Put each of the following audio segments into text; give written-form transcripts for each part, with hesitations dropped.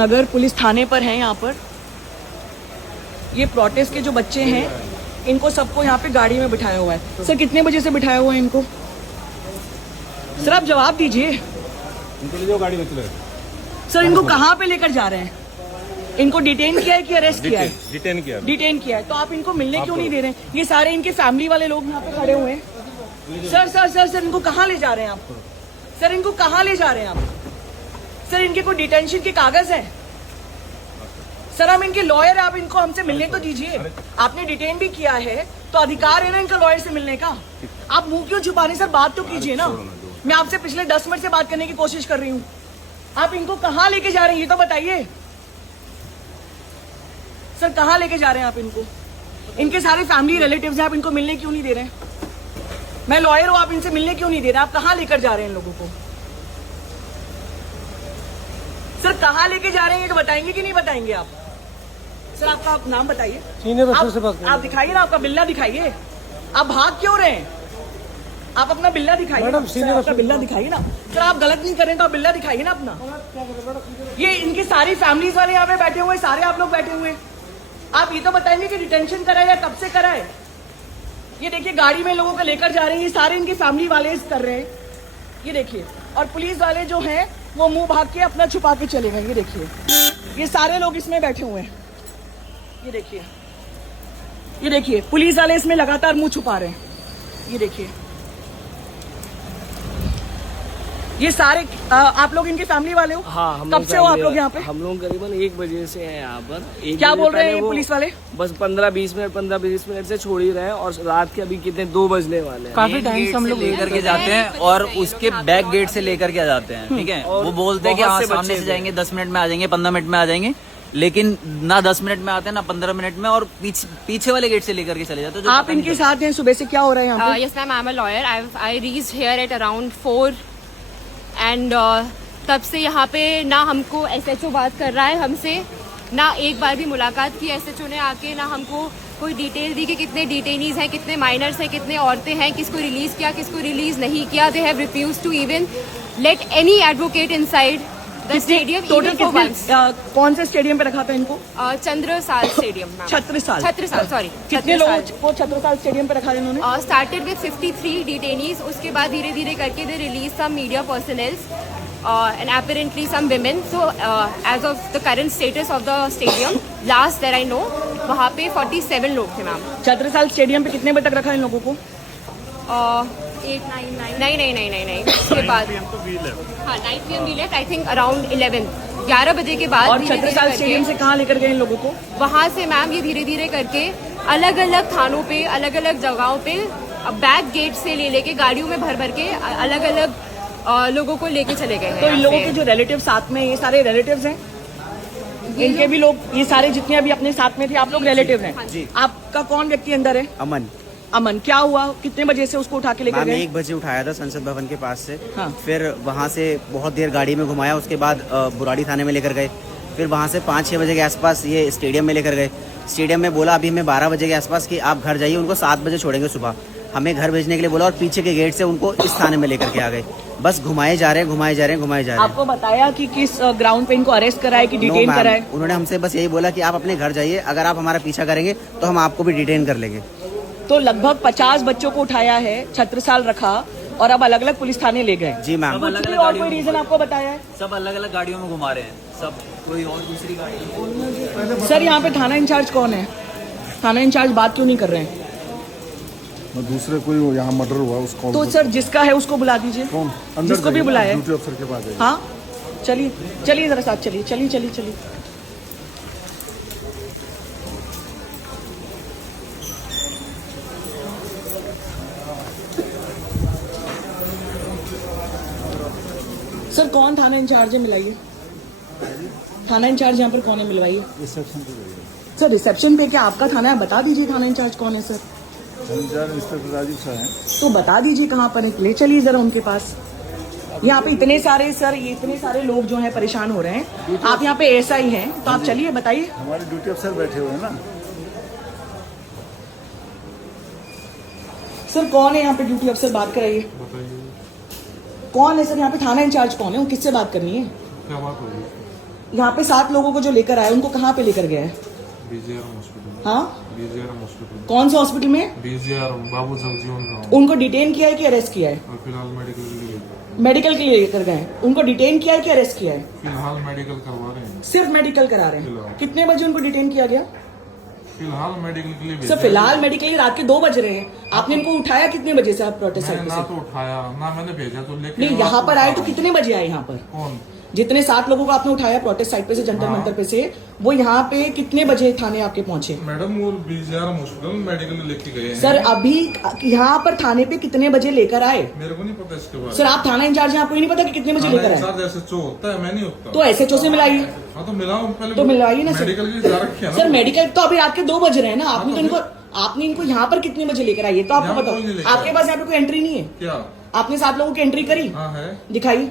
नगर police थाने पर है। यहाँ पर ये प्रोटेस्ट के जो बच्चे हैं इनको सबको यहाँ पे गाड़ी में बिठाया हुआ है। सर कितने बजे से बिठाया हुआ है इनको? सर आप जवाब दीजिए। इनको ले जाओ गाड़ी में चले। सर इनको कहाँ पे लेकर जा रहे हैं? इनको डिटेन किया है कि अरेस्ट किया है? डिटेन किया। डिटेन किया है। तो आप इनको मिलने क्यों नहीं दे रहे हैं? ये सारे इनके फैमिली वाले लोग यहाँ पे खड़े हुए हैं। सर सर सर सर इनको कहाँ ले जा रहे हैं आप? सर इनको कहाँ ले जा रहे हैं आप? सर इनके कोई डिटेंशन के कागज है? सर हम इनके लॉयर है, आप इनको हमसे मिलने तो दीजिए। आपने डिटेन भी किया है तो अधिकार है ना इनका लॉयर से मिलने का। आप मुंह क्यों छुपा रहे हैं? सर बात तो कीजिए ना। मैं आपसे पिछले 10 मिनट से बात करने की कोशिश कर रही हूँ। आप इनको कहाँ लेके जा रहे हैं ये तो बताइए। सर कहाँ लेके जा रहे हैं आप इनको? इनके सारे फैमिली रिलेटिव्स हैं, आप इनको मिलने क्यों नहीं दे रहे हैं? मैं लॉयर हूँ, आप इनसे मिलने क्यों नहीं दे रहे? आप कहाँ लेकर जा रहे हैं इन लोगों को? सर कहाँ लेके जा रहे हैं ये तो बताएंगे कि नहीं बताएंगे आप? सर आपका नाम बताइए। आप दिखाइए ना, आपका बिल्ला दिखाइए। आप भाग क्यों रहे हैं? आप अपना बिल्ला दिखाइए। आपका बिल्ला दिखाइए ना। सर आप गलत नहीं कर रहे हैं तो आप बिल्ला दिखाइए ना अपना। ये इनकी सारी फैमिलीज वाले यहाँ पे बैठे हुए, सारे आप लोग बैठे हुए। आप ये तो बताएंगे कि डिटेंशन करा है या कब से करा है? ये देखिए गाड़ी में लोगों को लेकर जा रहे हैं, ये सारे इनकी फैमिली वाले कर रहे हैं। ये देखिए, और पुलिस वाले जो हैं वो मुंह भाग के अपना छुपा के चले गए। ये देखिए, ये सारे लोग इसमें बैठे हुए हैं। ये देखिए, ये देखिए पुलिस वाले इसमें लगातार मुंह छुपा रहे हैं। ये देखिए, ये सारे आप लोग इनकी फैमिली वाले हो? हाँ, हम कब से हो आप लोग यहाँ पे? हम लोग करीबन 1 बजे से हैं यहाँ पर। क्या बोल रहे हैं पुलिस वाले? बस 15-20 मिनट से छोड़ ही रहे हैं और रात के अभी कितने 2 बजने वाले हैं। काफी टाइम से हम लोग लेकर के जाते हैं और उसके बैक गेट से लेकर के जाते हैं। ठीक है, वो बोलते हैं कि हाँ सामने से जाएंगे, 10 मिनट में आ जाएंगे, 15 मिनट में आ जाएंगे, लेकिन ना 10 मिनट में आते हैं ना 15 मिनट में, और पीछे वाले गेट से लेकर के चले जाते हैं। आप इनके साथ हैं? सुबह से क्या हो रहा है यहाँ पे? Yes ma'am, I'm a lawyer. I reached here at around 4 and तब से यहाँ पे ना हमको SHO बात कर रहा है हमसे, ना एक बार भी मुलाकात की SHO ने आके, ना हमको कोई डिटेल दी कि कितने डिटेनीज हैं, कितने माइनर्स हैं, कितने औरतें हैं, किसको रिलीज किया, किसको रिलीज नहीं किया। They have refuse to even let any advocate inside the stadium. कौन से स्टेडियम पे रखा था इनको? चंद्रसाल स्टेडियम। छत्रसाल सॉरी, कितने लोग को छत्रसाल स्टेडियम पे रखा इन्होंने? Started with 53 detainees. उसके बाद धीरे धीरे करके they release some media personals and apparently some women. So as of the current status of the stadium, last that I know, वहाँ पे 47 लोग थे मैम। छत्रसाल स्टेडियम पे कितने बजे तक रखा इन लोगों को? 8, 9, 9। उसके बाद हाँ 9 PM we left, I think around 11 बजे के बाद। और छत्रसाल स्टेडियम से कहाँ लेकर गए इन लोगों को? वहाँ से मैम ये धीरे धीरे करके अलग अलग थानों पे, अलग अलग जगहों पे बैक गेट से लेके गाड़ियों में भर भर के अलग अलग लोगों को लेके चले गए हैं। तो इन लोगों के जो रिलेटिव साथ में, ये सारे रिलेटिव्स हैं? इनके भी लोग, ये सारे जितने अभी अपने साथ में थे, आप लोग रिलेटिव हैं? आपका कौन व्यक्ति अंदर है? अमन। अमन, क्या हुआ? कितने बजे से उसको उठा के लेकर गए? 1 बजे उठाया था संसद भवन के पास से। हाँ। फिर वहाँ से बहुत देर गाड़ी में घुमाया, उसके बाद बुराड़ी थाने में लेकर गए। फिर वहाँ से 5-6 बजे के आसपास ये स्टेडियम में लेकर गए। स्टेडियम में बोला अभी हमें 12 बजे के आसपास कि आप घर जाइए, उनको 7 बजे छोड़ेंगे सुबह। हमें घर भेजने के लिए बोला और पीछे के गेट से उनको इस थाने में लेकर के आ गए। बस घुमाए जा रहे हैं। आपको बताया कि किस ग्राउंड पे इनको अरेस्ट कराए कि डिटेन कराए? उन्होंने हमसे बस यही बोला कि आप अपने घर जाइए, अगर आप हमारा पीछा करेंगे तो हम आपको भी डिटेन कर लेंगे। तो लगभग 50 बच्चों को उठाया है, छत्रसाल रखा और अब अलग अलग पुलिस थाने ले गए। जी मैम। और कोई रीजन आपको बताया है? सब अलग अलग गाड़ियों में घुमा रहे हैं, सब कोई और दूसरी गाड़ी। सर यहाँ पे थाना इंचार्ज कौन है? थाना इंचार्ज बात क्यों नहीं कर रहे हैं? दूसरे कोई यहाँ मर्डर हुआ उसको तो सर जिसका है उसको बुला दीजिए। कौन? अंदर जिसको भी बुलाया। ड्यूटी अफसर के पास। हाँ चलिए जरा साथ चलिए। सर कौन थाना इंचार्ज है, मिलाइए। थाना इंचार्ज यहाँ पर कौन है, मिलवाइए। रिसेप्शन पे। सर रिसेप्शन पे क्या आपका थाना है? बता दीजिए थाना इंचार्ज कौन है सर। इंस्पेक्टर राजीव साहब हैं। तो बता दीजिए कहाँ पर है, ले चलिए जरा उनके पास। यहाँ पे इतने सारे लोग जो हैं परेशान हो रहे हैं। आप यहाँ पे SI हैं तो आप चलिए, बताइए। हमारे ड्यूटी अफसर बैठे हुए हैं ना। सर कौन है यहाँ पे ड्यूटी अफसर? बात कराइए। कौन है सर यहाँ पे? थाना इंचार्ज कौन है? वो किससे बात करनी है? क्या बात हो रही है? यहाँ पे 7 लोगों को जो लेकर आया उनको कहाँ पे लेकर गया है? बीजेआरएम हॉस्पिटल। हाँ, बीजेआरएम हॉस्पिटल। कौन से हॉस्पिटल में? बीजेआरएम बाबू जगजीवन राम। उनको डिटेन किया है कि अरेस्ट किया है? और फिलहाल मेडिकल के लिए मेडिकल के लिए लेकर गए हैं। उनको डिटेन किया है कि अरेस्ट किया है? फिलहाल मेडिकल करवा रहे हैं। सिर्फ मेडिकल करा रहे हैं। फिलहाल। कितने बजे उनको डिटेन किया गया? फिलहाल मेडिकल के लिए सर भेजा है। फिलहाल मेडिकली रात के 2 बज रहे हैं। आपने इनको उठाया कितने बजे से? आप प्रोटेस्ट मैंने साइड ना से तो उठाया ना मैंने भेजा तो लेके नहीं, यहाँ पर आए तो कितने बजे आए? यहाँ पर कौन? जितने 7 लोगों को आपने उठाया प्रोटेस्ट साइड पे से, जंतर हाँ। मंतर पे से, वो यहाँ पे कितने बजे थाने आपके पहुंचे? मैडम वो बीजेआरएम हॉस्पिटल मेडिकल लेके गए हैं। सर अभी यहाँ पर थाने पे कितने बजे लेकर आए? मेरे को नहीं पता इसके बारे में। सर आप थाना इंचार्ज हैं, आपको ये नहीं पता कि कितने बजे लेकर आए? साथ ऐसे चो होता है, मैं नहीं होता। तो एसएचओ से मिलाइए। हाँ तो मिलाओ पहले। तो मिलवाइए ना सर। मेडिकल की जा रखी है ना। सर मेडिकल तो अभी रात के 2 बज रहे हैं ना। आपने इनको यहाँ पर कितने बजे लेकर आइए तो आपको यहाँ कोई नहीं बताओ। लेकर आपके पास यहाँ पे कोई एंट्री नहीं है? क्या? आपने 7 लोगों की एंट्री करी? हाँ है। दिखाइए।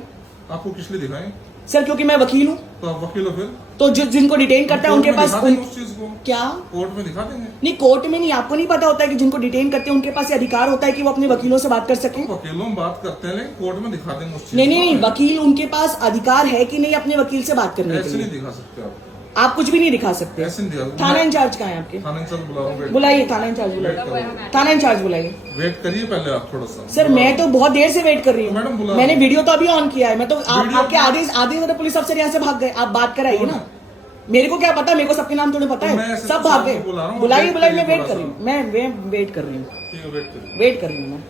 आपको किस लिए दिखाएं? सर क्योंकि मैं वकील हूँ। तो आप वकील हो फिर? तो जो जिनको डिटेन करता है उनके पास उस चीज को क्या? कोर्ट में दिखा देंगे। नहीं, कोर्ट में नहीं। आपको नहीं पता होता है कि जिनको डिटेन करते हैं उनके पास ये अधिकार होता है कि वो अपने वकीलों से बात कर सकें? वकीलों में बात करते हैं लेकिन कोर्ट में दिखा देंगे उस चीज नहीं को। नहीं, वकील उनके पास अधिकार है कि नहीं अपने वकील से बात करने के ऐसे नहीं लिए? दिखा सकते आप। आप कुछ भी नहीं दिखा सकते। ऐसे नहीं दिखा। थाना इंचार्ज कहाँ है आपके? थाना इंचार्ज बुला रहा हूँ। बुलाइए थाना इंचार्ज, बुलाइए थाना इंचार्ज बुलाइए। वेट करिए पहले आप थोड़ा सा। सर मैं तो बहुत देर से वेट कर रही मैडम हूँ। बुला मैंने रहा हूँ। वीडियो तो अभी ऑन किया है। मैं तो वीडियो- आपके आधे पुलिस अफसर यहाँ से भाग गए। आप बात कराइए ना। मेरे को क्या पता? मेरे को सबके नाम थोड़े पता तो मैं है। ऐसे सब तो भाग सबको गए। बुला रहा हूँ। बुलाइए बुलाइए, मैं वेट वेट कर रही हूँ। मैं वेट कर रही हूँ। ठीक है वेट करिए। वेट कर रही हूँ मैं।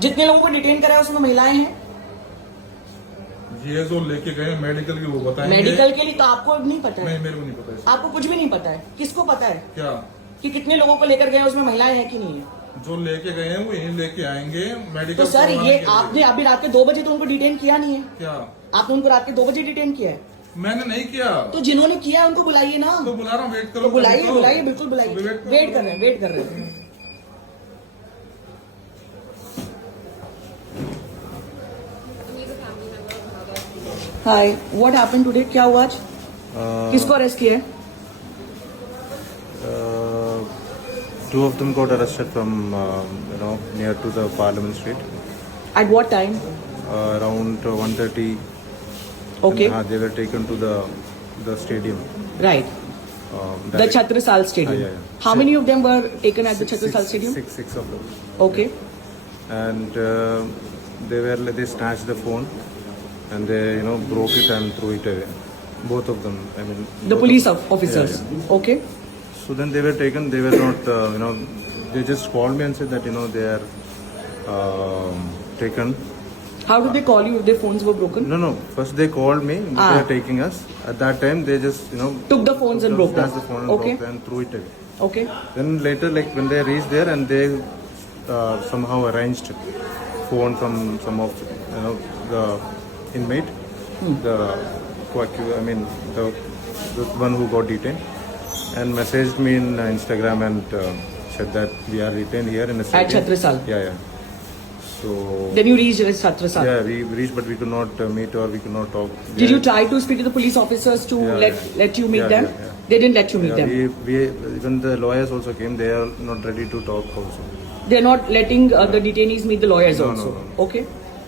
जितने लोगों को डिटेन करा है उसमें महिलाएं हैं। ये जो लेके गए मेडिकल की वो बताएंगे। मेडिकल के लिए तो आपको नहीं पता नहीं है। मेरे को नहीं पता इसका। आपको कुछ भी नहीं पता है। किसको पता है क्या? कि कितने लोगों को लेकर गए उसमें महिलाएं हैं कि नहीं है? जो लेके गए हैं वो यही लेके आएंगे मेडिकल। तो सर करवाने ये के लिए। आपने अभी रात के 2 बजे तो उनको डिटेन किया नहीं है? क्या? आपने उनको रात के 2 बजे डिटेन किया है? मैंने नहीं किया। तो जिन्होंने किया उनको बुलाइए ना। तो बुला रहा हूँ वेट करो। तो बुलाइए तो- बुलाइए, बिल्कुल बुलाइए। तो वेट कर रहे हैं, वेट कर रहे हैं। हाय, व्हाट हैपेंड टुडे? क्या हुआ आज? किसको अरेस्ट किया है? Two of them got arrested from, near to the Parliament Street, At what time? around 1:30. Okay, And, they were taken to the stadium. right. The direct- Chhatrasal Stadium. yeah. How many of them were taken at the Six- Chhatrasal six- Stadium? Six of them. Okay. And they snatched the phone and they broke it and threw it away. Both of them. I mean. The both police of- officers. Yeah. Okay. So then they were taken. They were not. They just called me and said that they are taken. How did they call you if their phones were broken? No. First they called me. They Ah. are taking us. At that time they just Took the phones and broke them. snatched the phone and Okay. broke them and threw it away. Okay. Then later, like when they reached there and they somehow arranged phone from some of the inmate, the one who got detained, and messaged me in Instagram and said that we are detained here in a At stadium. Chhatrasal. Yeah. So Then you reached Chhatrasal. yeah, we reached, but we could not meet or we could not talk. Did you try to speak to the police officers to Yeah, let you meet yeah, them? yeah. They didn't let you meet Yeah, them. we even the lawyers also came. They are not ready to talk also. They're not letting the detainees meet the lawyers No, also. no. Okay.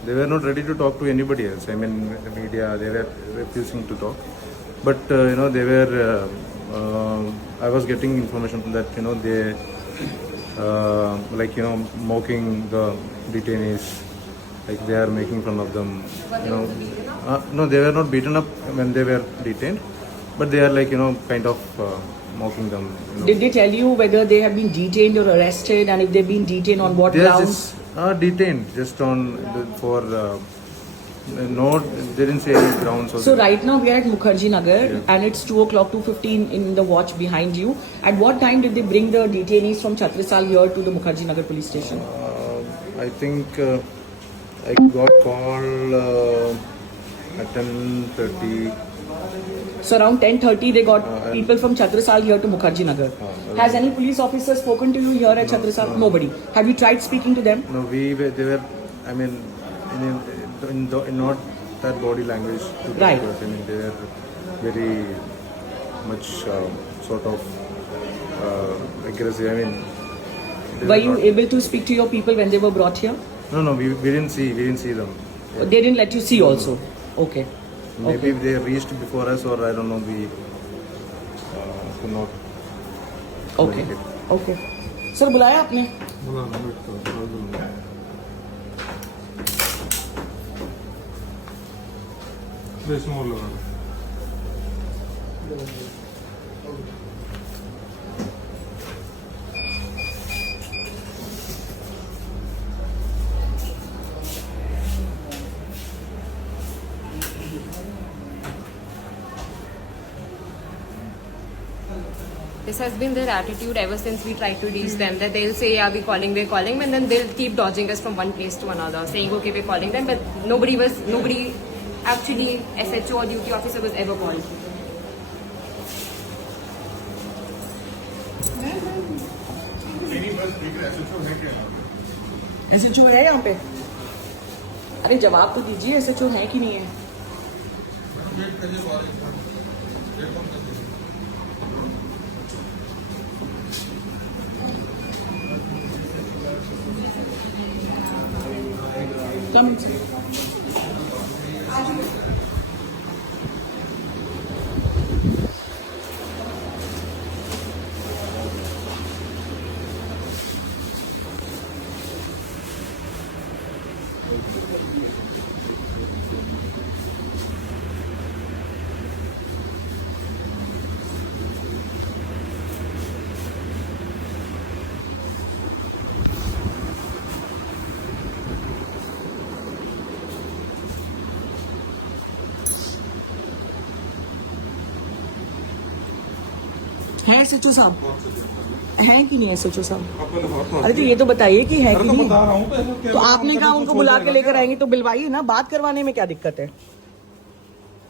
They were not ready to talk to anybody else. I mean, the media, they were refusing to talk. But, they were, I was getting information that, they, mocking the detainees, like they are making fun of them. No, they were not beaten up when they were detained, but they are kind of mocking them. Did they tell you whether they have been detained or arrested, and if they've been detained on what They are grounds? just detained just for no, they didn't say any grounds. So right now we are at Mukherjee Nagar, Yeah. and it's 2:02:15 in the watch behind you. At what time did they bring the detainees from Chhatrasal here to the Mukherjee Nagar police station? I think I got call at 10:30. So around 10:30 they got and- people from Chhatrasal here to Mukherjee Nagar. Has any police officer spoken to you here at Chhatrasal? Nobody. Have you tried speaking to them? No, they were. I mean, in not that body language. To Right. talk to us. I mean, they were very much sort of aggressive. I mean, they Were you not- able to speak to your people when they were brought here? No, we didn't see them. They didn't let you see also. Okay. Maybe they reached before us, or I don't know. We could not. Okay okay sir बुलाया आपने? बुला लो, wait करो, थोड़ा दूर। इसमें और लगा लो। This has been their attitude ever since we tried to reach them, that they'll say, yeah, we're calling, and then they'll keep dodging us from one place to another, saying, okay, we're calling them, but nobody actually, SHO or duty officer was ever called. SHO है यहाँ पे? अरे जवाब तो दीजिए, SHO है कि नहीं है? वेट करिए, वेट बंद कर दीजिए। कम है SHO साहब? है कि नहीं SHO साहब? अरे तो ये तो बताइए कि है कि नहीं? बता रहा हूँ तो आपने कहा उनको बुला के लेकर आएंगे तो बुलवाइए ना, बात करवाने में क्या दिक्कत है?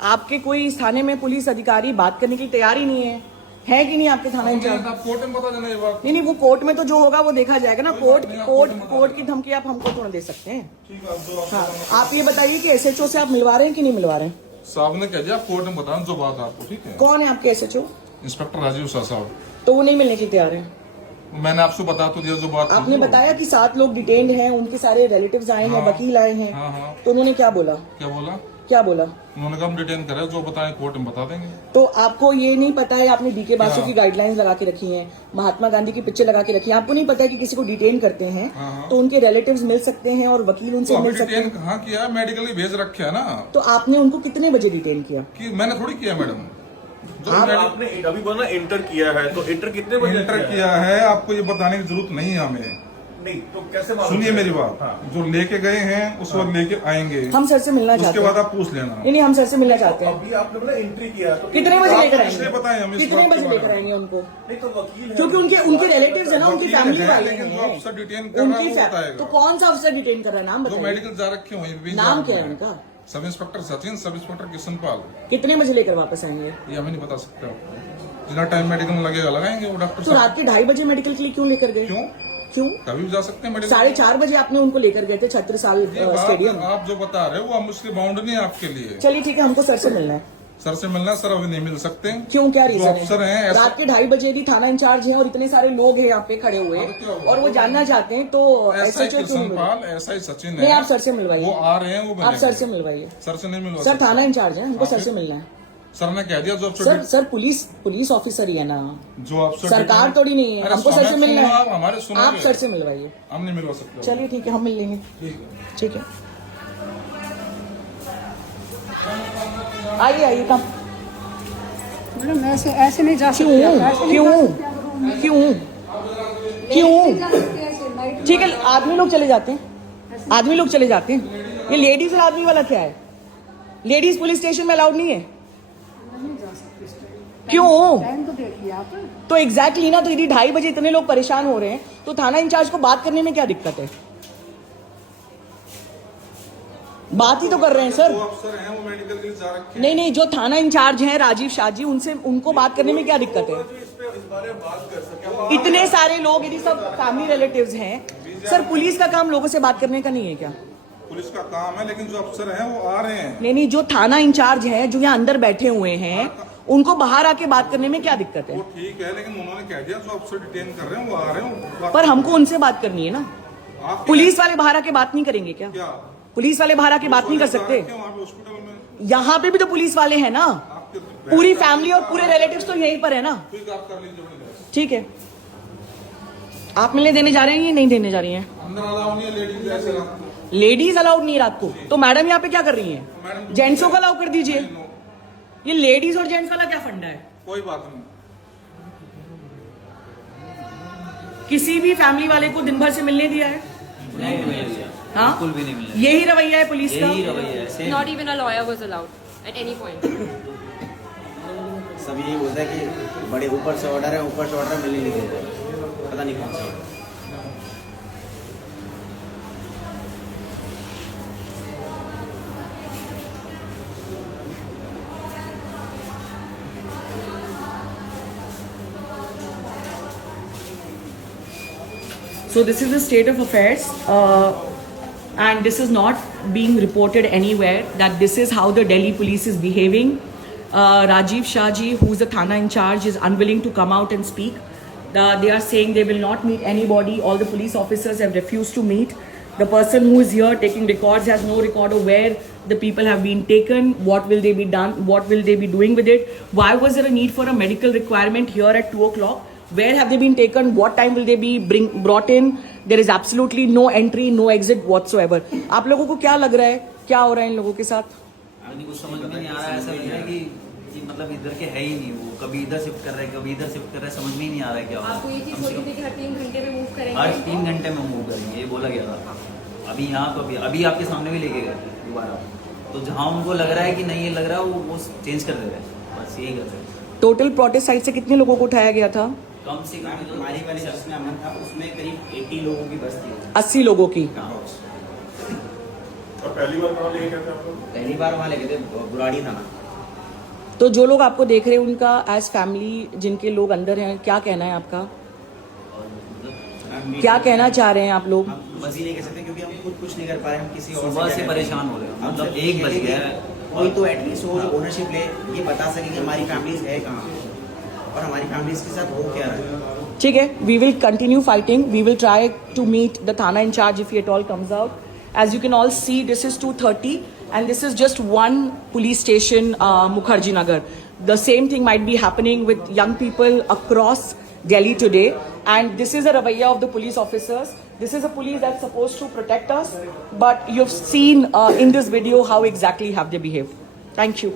आपके कोई इस थाने में पुलिस अधिकारी बात करने के लिए तैयार ही नहीं है कि नहीं आपके थाना इंचार्ज? आप कोर्ट में बता देना ये बात। नहीं, वो कोर्ट में तो जो होगा वो देखा जाएगा ना। कोर्ट की धमकी आप हमको थोड़ा दे सकते हैं। ठीक है, जो हाँ, आप ये बताइए कि SHO से आप मिलवा रहे हैं कि नहीं मिलवा रहे हैं? साहब ने कह दिया, आप कोर्ट में बताना जो बात आपको। ठीक है, कौन है आपके SHO? इंस्पेक्टर राजीव शाह साहब। तो वो नहीं मिलने के लिए तैयार है? मैंने आपसे बता तो दिया जो बात। आपने बताया कि 7 लोग डिटेन्ड हैं, उनके सारे रिलेटिव्स आए हैं, वकील आए हैं। हाँ। तो उन्होंने क्या बोला? क्या बोला? उन्होंने कहा हम डिटेन करें, जो बताएं कोर्ट में बता देंगे। तो आपको ये नहीं पता है, आपने DK बासु की गाइडलाइंस लगा के रखी हैं, महात्मा गांधी की पिक्चर लगा के रखी है, आपको नहीं पता है कि किसी को डिटेन करते हैं तो उनके रिलेटिव्स मिल सकते हैं और वकील उनसे मिल सकते हैं? कहाँ किया, मेडिकली भेज रखे है ना। तो आपने उनको कितने बजे डिटेन किया? कि मैंने थोड़ी किया मैडम। आपने अभी बोला इंटर किया है, तो इंटर कितने बजे इंटर किया है? आपको ये बताने की जरूरत नहीं है हमें। नहीं तो कैसे सुनिए मेरी बात। जो लेके गए हैं उस वक्त लेके आएंगे। हम सर से मिलना चाहते हैं। उसके बाद आप पूछ लेना। नहीं, हम सर से मिलना चाहते हैं। अभी आपने बोला एंट्री किया, तो कितने बजे लेकर आएंगे? बताएं हम कितने बजे लेकर आएंगे उनको? नहीं तो वकील है, क्योंकि उनके रिलेटिव्स है ना, उनकी फैमिली वाले लेकिन जो हैं। अफसर डिटेन कर रहा है वो बताएगा। तो कौन सा अफसर डिटेन कर रहा है, नाम जो बताइए। मेडिकल जा रखे हुए, नाम क्या है उनका? Sub inspector Sachin, sub inspector Kishanpal. कितने बजे लेकर वापस आएंगे? ये हमें नहीं बता सकते आपको। जितना टाइम मेडिकल में लगेगा लगाएंगे वो डॉक्टर तो रात के 2:30 बजे मेडिकल के लिए क्यों लेकर गए? क्यों? कभी भी जा सकते हैं मेडिकल। 4:30 बजे आपने उनको लेकर गए थे छत्रसाल स्टेडियम। आप जो बता रहे हो वो हम उसके बाउंड नहीं है आपके लिए। चलिए ठीक है, हमको सर से मिलना है। सर से मिलना, सर अभी नहीं मिल सकते। क्यों, क्या रीजन है? अफसर हैं रात के 2:30 बजे भी थाना इंचार्ज हैं और इतने सारे लोग हैं यहाँ पे खड़े हुए और वो जानना चाहते हैं, तो ऐसा SHO क्यों नहीं मिल रहा? ऐसा ही सचिन नहीं, है। आप सर से मिलवाइए। वो आ रहे हैं, वो आप सर से मिलवाइए। सर से नहीं मिलवा सर थाना इंचार्ज है, हमको सर से मिलना है। सर ने कह दिया जो सर पुलिस ऑफिसर ही है ना, जो अफसर सरकार थोड़ी नहीं है। हमको सर से मिलना है, हमारे आप सर से मिलवाइए। हम नहीं मिलवा सकते। चलिए ठीक है, हम मिल लेंगे। ठीक है, आइए कम। मैडम ऐसे नहीं जा सकते। क्यों? ठीक है, आदमी लोग चले जाते हैं। ये लेडीज और आदमी वाला क्या है? लेडीज पुलिस स्टेशन में अलाउड नहीं है? क्यों? टाइम तो देखिए आप। तो एग्जैक्टली ना, तो यदि 2:30 बजे इतने लोग परेशान हो रहे हैं तो थाना इंचार्ज को बात करने में क्या दिक्कत है? बात ही तो कर रहे हैं सर। अफसर हैं वो मेडिकल के लिए जा रखे हैं। नहीं, जो थाना इंचार्ज हैं राजीव शाह जी, उनको बात करने में क्या दिक्कत है? इस बारे में बात कर सके। इतने सारे लोग, यदि सब फैमिली रिलेटिव्स हैं, सर पुलिस का काम लोगों से बात करने का नहीं है क्या? पुलिस का काम है, लेकिन जो अफसर हैं वो आ रहे हैं। नहीं, जो थाना इंचार्ज हैं, जो यहाँ अंदर बैठे हुए हैं, उनको बाहर आके बात करने में क्या दिक्कत है? वो ठीक है, लेकिन उन्होंने कह दिया जो अफसर डिटेन कर रहे हैं वो आ रहे हैं। पर हमको उनसे बात करनी है ना। पुलिस वाले बाहर आके बात नहीं करेंगे क्या? पुलिस वाले बाहर आके बात नहीं कर सकते? वहाँ पे हॉस्पिटल में यहाँ पे भी तो पुलिस वाले हैं ना, पूरी फैमिली और पूरे रिलेटिव्स तो यहीं पर है ना। ठीक है, आप मिलने देने जा रहे हैं या नहीं देने जा रही हैं? लेडीज अलाउड नहीं है रात को, तो मैडम यहाँ पे क्या कर रही हैं? जेंट्सों को अलाउ कर दीजिए। ये लेडीज और जेंट्स वाला क्या फंडा है? कोई बात नहीं। किसी भी फैमिली वाले को दिन भर से मिलने दिया है? नहीं भैया, हाँ, बिल्कुल भी नहीं मिला। यही रवैया है पुलिस का। यही रवैया है, same। Not even a lawyer was allowed at any point. सब यही बोलता है कि बड़े ऊपर से ऑर्डर है, ऊपर से ऑर्डर मिलने नहीं दे रहे, पता नहीं कौन सा। So this is the state of affairs, and this is not being reported anywhere that this is how the Delhi police is behaving. Rajiv Shahji, who's the Thana in charge, is unwilling to come out and speak. They are saying they will not meet anybody. All the police officers have refused to meet. The person who is here taking records has no record of where the people have been taken, what will they be done, what will they be doing with it, why was there a need for a medical requirement here at 2 o'clock? Where have they been taken? What time will they be brought in? There is absolutely no entry, no exit whatsoever. आप लोगों को क्या लग रहा है, क्या हो रहा है इन लोगों के साथ? मुझे कुछ समझ में नहीं आ रहा है। ऐसा लग रहा है कि मतलब इधर के है ही नहीं, वो कभी इधर शिफ्ट कर रहे हैं, कभी इधर शिफ्ट कर रहे हैं, समझ में ही नहीं आ रहा है क्या हो रहा है। आपको ये चीज बोली थी कि हर 3 घंटे में मूव करेंगे। हर 3 घंटे में मूव करेंगे, ये बोला गया था। अभी यहाँ तो अभी आपके सामने भी लेके गए दोबारा, तो जहाँ उनको लग रहा है कि नहीं ये लग रहा है वो चेंज कर दे रहे हैं, बस यही कर रहे हैं। टोटल प्रोटेस्ट साइड से कितने लोगों को उठाया गया था? कम से कम हमारी वाली जिसमें अमन था उसमें करीब 80 लोगों की बस थी। 80 लोगों की। और पहली बार कहाँ लेके गए थे आप लोग? पहली बार वहाँ लेके थे बुराड़ी थाना। तो जो लोग आपको देख रहे हैं उनका एज फैमिली, जिनके लोग अंदर हैं, क्या कहना है आपका? क्या कहना चाह रहे हैं आप लोग? हम बस ही नहीं कह सकते क्योंकि हम खुद कुछ नहीं कर पा रहे, हम किसी और सुबह से परेशान हो रहे हैं, मतलब 1 बज गया है। कोई तो एटलीस्ट हो जो ओनरशिप ले, ये बता सके कि हमारी फैमिलीज है कहाँ और हमारी फैमिलीज के साथ हो क्या रहा है। ठीक है, we will continue fighting. We will try to meet the Thana in charge if he at all comes out. As you can all see, this is 2:30 and this is just one police station, Mukherjee Nagar. The same thing might be happening with young people across Delhi today, and this is a ravaiya of the police officers. This is a police that's supposed to protect us, but you've seen in this video how exactly have they behaved. Thank you.